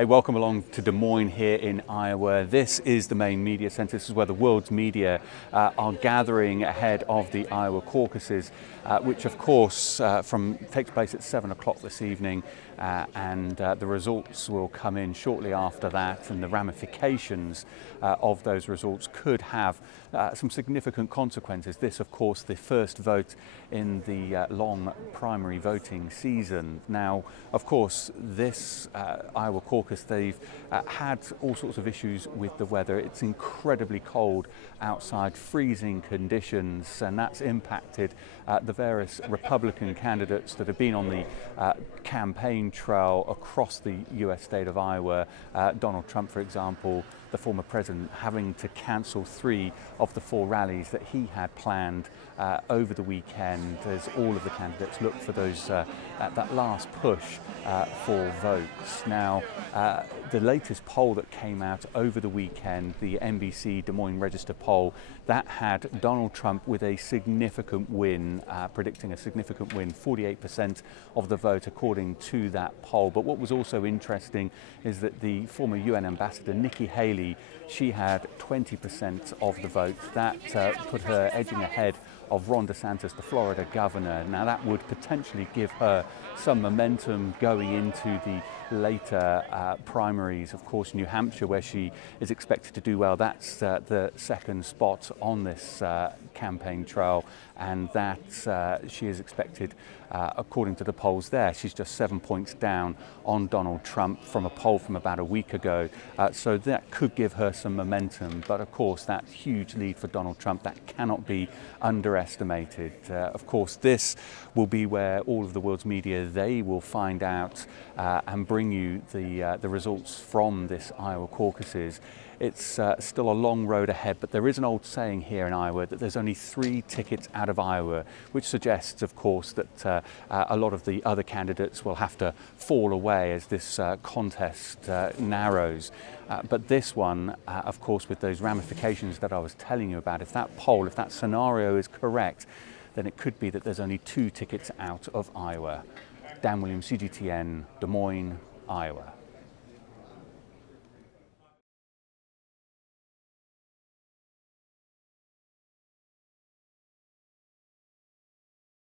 Hey, welcome along to Des Moines here in Iowa. This is the main media center. This is where the world's media are gathering ahead of the Iowa caucuses, which of course takes place at 7 o'clock this evening, and the results will come in shortly after that, and the ramifications of those results could have some significant consequences. This, of course, the first vote in the long primary voting season. Now, of course, this Iowa caucus, they've had all sorts of issues with the weather. It's incredibly cold outside, freezing conditions, and that's impacted the various Republican candidates that have been on the campaign trail across the US state of Iowa. Donald Trump, for example, the former president, having to cancel 3 of the 4 rallies that he had planned over the weekend, as all of the candidates look for those that last push for votes. Now, the latest poll that came out over the weekend, the NBC Des Moines Register poll, that had Donald Trump with a significant win, predicting a significant win, 48% of the vote according to that poll. But what was also interesting is that the former UN ambassador Nikki Haley, she had 20% of the vote. That put her edging ahead of Ron DeSantis, the Florida governor. Now that would potentially give her some momentum going into the later primaries. Of course, New Hampshire, where she is expected to do well, that's the second spot on this campaign trail, and that she is expected, according to the polls there, she's just 7 points down on Donald Trump from a poll from about a week ago. So that could give her some momentum, but of course that huge lead for Donald Trump, that cannot be underestimated. Of course, this will be where all of the world's media, they will find out and bring you the results from this Iowa caucuses. It's still a long road ahead, but there is an old saying here in Iowa that there's only 3 tickets out of Iowa, which suggests, of course, that a lot of the other candidates will have to fall away as this contest narrows. But this one, of course, with those ramifications that I was telling you about, if that poll, if that scenario is correct, then it could be that there's only 2 tickets out of Iowa. Dan Williams, CGTN, Des Moines, Iowa.